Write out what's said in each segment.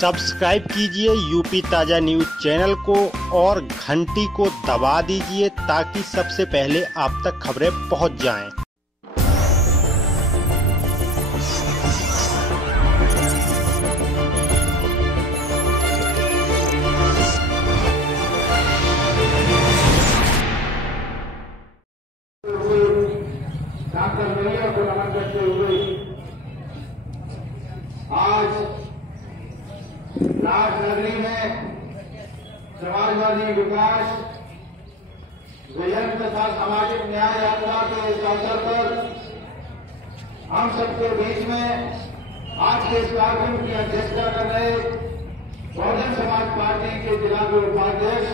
Subscribe कीजिए UP ताज़ा news channel को और घंटी को दबा दीजिए ताकि सबसे पहले आप तक खबरें पहुंच जाएं। को नमन करते हुए आज राजनगरी में समाजवादी विकास विजन तथा सामाजिक न्याय यात्रा के इस अवसर पर हम सबके बीच में आज के इस कार्यक्रम की अध्यक्षता कर रहे बहुजन समाज पार्टी के जिला के उपाध्यक्ष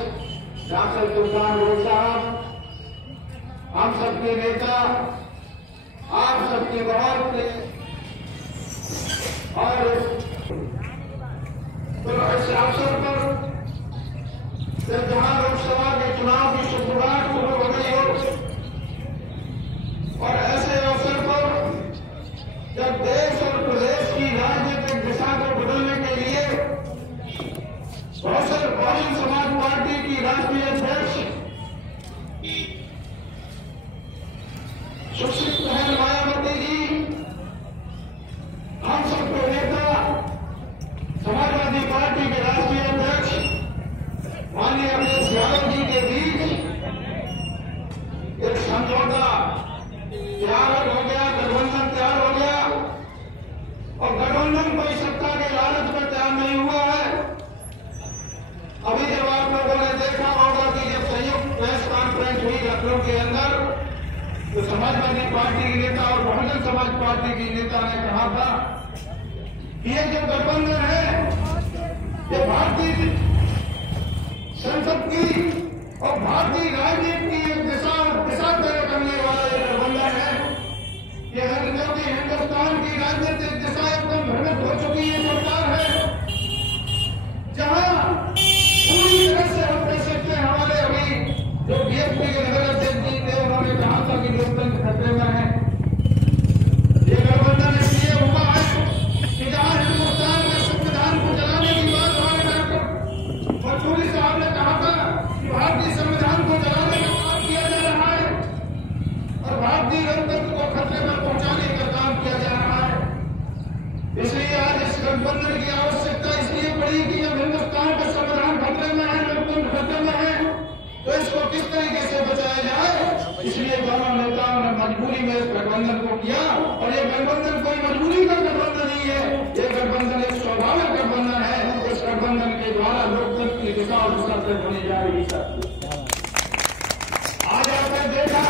डॉक्टर सुल्तान रोड साहब, हम सबके नेता, आप सबके बहुत और इस अवसर पर जहां लोकसभा के चुनाव की शुरुआत शुरू हो गई हो और ऐसे अवसर पर जब देश और प्रदेश की राजनीतिक दिशा को बदलने के लिए बहुजन समाज पार्टी की राष्ट्रीय अध्यक्ष सुश्री बहन मायावती जी, हम सबको नेता समाजवादी पार्टी के राष्ट्रीय अध्यक्ष माननीय अखिलेश यादव जी के बीच एक समझौता तैयार हो गया, गठबंधन तैयार हो गया और गठबंधन कोई सत्ता के लालच में तैयार नहीं हुआ है। अभी जब आप लोगों ने देखा होगा कि जब संयुक्त प्रेस कॉन्फ्रेंस हुई लखनऊ के अंदर तो समाजवादी पार्टी के नेता और बहुजन समाज पार्टी के नेता ने कहा था कि ये जो गठबंधन है ये भारतीय संसद की और भारतीय राजनीति की एक दिशा तय करने वाला ये गठबंधन है। ये क्योंकि हिंदुस्तान की राजनीतिक दिशा एकदम भ्रमित हो चुकी है सरकार है, जहां पूरी तरह से हम कह सकते हैं हमारे अभी जो बीएसपी के नगर अध्यक्ष जी थे उन्होंने कहा था कि लोकतंत्र खतरे में है। ये गठबंधन इसलिए हुआ है कि जहां हिंदुस्तान के संविधान को जलाने की बात हमारे डॉक्टर मसूरी साहब ने कहा था कि भारतीय संविधान को जलाने का काम किया जा रहा है और भारतीय लोकतंत्र को खतरे में पहुंचाने का काम किया जा रहा है। इसलिए आज इस गठबंधन की आवश्यकता इसलिए पड़ी कि जब हिंदुस्तान का संविधान खतरे में है, लोकतंत्र खतरे में है, तो इसको किस तरीके से बचाया जाए। इसलिए दोनों नेताओं ने मजबूरी में इस गठबंधन को किया और ये गठबंधन कोई मजबूरी का गठबंधन नहीं है, ये गठबंधन एक स्वाभाविक गठबंधन है। इस गठबंधन के द्वारा लोकतंत्र की दिशा और दिशा तय होने जा रही है। आज आपने देखा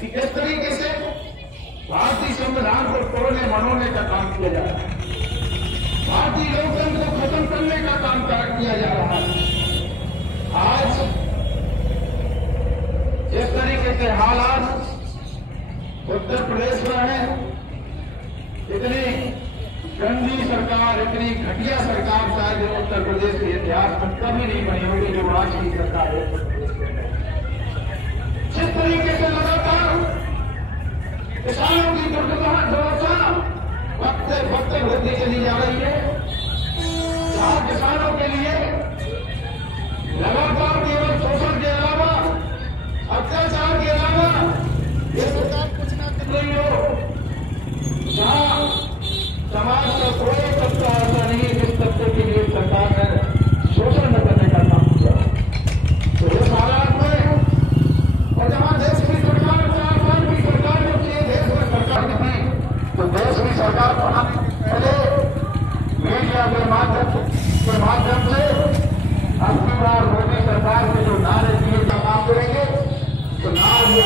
कि किस तरीके से भारतीय संविधान को तोड़ने मनाने का काम किया जा रहा है, भारतीय लोकतंत्र को खत्म करने का काम किया जा रहा है। आज जिस तरीके से हालात उत्तर प्रदेश में है, इतनी गंदी सरकार, इतनी घटिया सरकार शायद उत्तर प्रदेश के इतिहास में कभी नहीं बनी होगी जो आज की सरकार है। जिस तरीके से लगातार किसानों की दुर्दशा वक्त से वक्त होती चली जा रही है, जहां किसानों के लिए लगातार केवल शोषण के अलावा, अत्याचार के अलावा ये सरकार कुछ न कर रही हो, जहां समाज का कोई तबका ऐसा नहीं है जिस तबके के लिए सरकार ने शोषण न करने का काम किया। तो इस हालात में और जहां देश की सरकार 4 साल की सरकार जो थी, देश में सरकार थी, तो देश की सरकार बनाने से पहले मीडिया के माध्यम से अब बार मोदी सरकार के जो नारे दिए का काम करेंगे तो नारे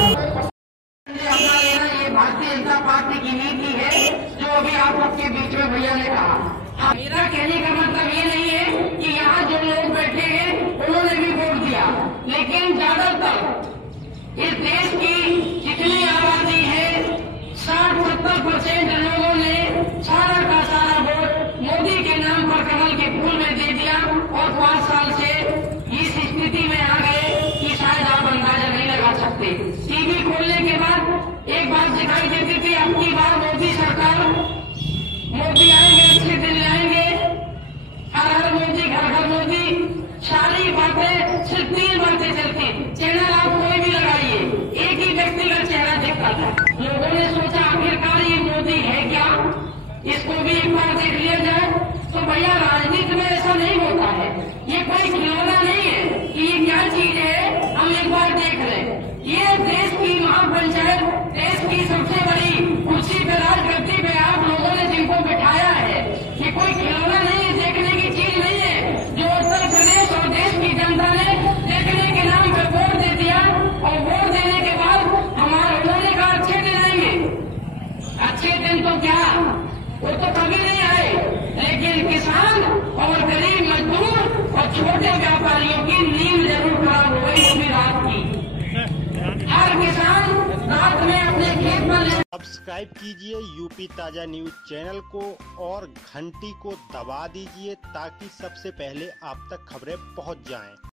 अपना लेना ये भारतीय जनता पार्टी की नीति है, जो अभी आप सबके बीच में भैया ने कहा। मेरा कहने का मतलब ये नहीं है कि यहाँ जो लोग बैठे हैं उन्होंने भी वोट दिया, लेकिन ज्यादातर इस देश की जितनी आबादी है 60-70% लोगों ने सारा का सारा वोट मोदी के नाम पर कमल के फूल में दे दिया और 5 साल से इस स्थिति में आ गए कि शायद आप अंदाजा नहीं लगा सकते। टीवी खोलने के बाद एक बात दिखाई देती थी, अब की बार मोदी सरकार, मोदी आएंगे, अच्छे दिन लाएंगे, कोई खिलौना नहीं है कि ये क्या चीज है, हम एक बार देख लें। ये देश की महापंचायत, देश की सबसे बड़ी कुर्सी पे, राजगद्दी पे आप लोगों ने जिनको बिठाया है, ये कोई खिलौना नहीं है, देखने की चीज नहीं है, जो उत्तर प्रदेश और देश की जनता ने देखने के नाम पर वोट दे दिया। और वोट देने के बाद हमारे उन्होंने कहा अच्छे दिन आएंगे। अच्छे दिन तो क्या, वो तो कभी नहीं आए, लेकिन किसान और गरीब मजदूर और छोटे व्यापारियों की नींद जरूर खराब हो गई, वो भी रात की। हर किसान रात में अपने खेत पर सब्सक्राइब कीजिए यूपी ताजा न्यूज चैनल को और घंटी को दबा दीजिए ताकि सबसे पहले आप तक खबरें पहुंच जाएं।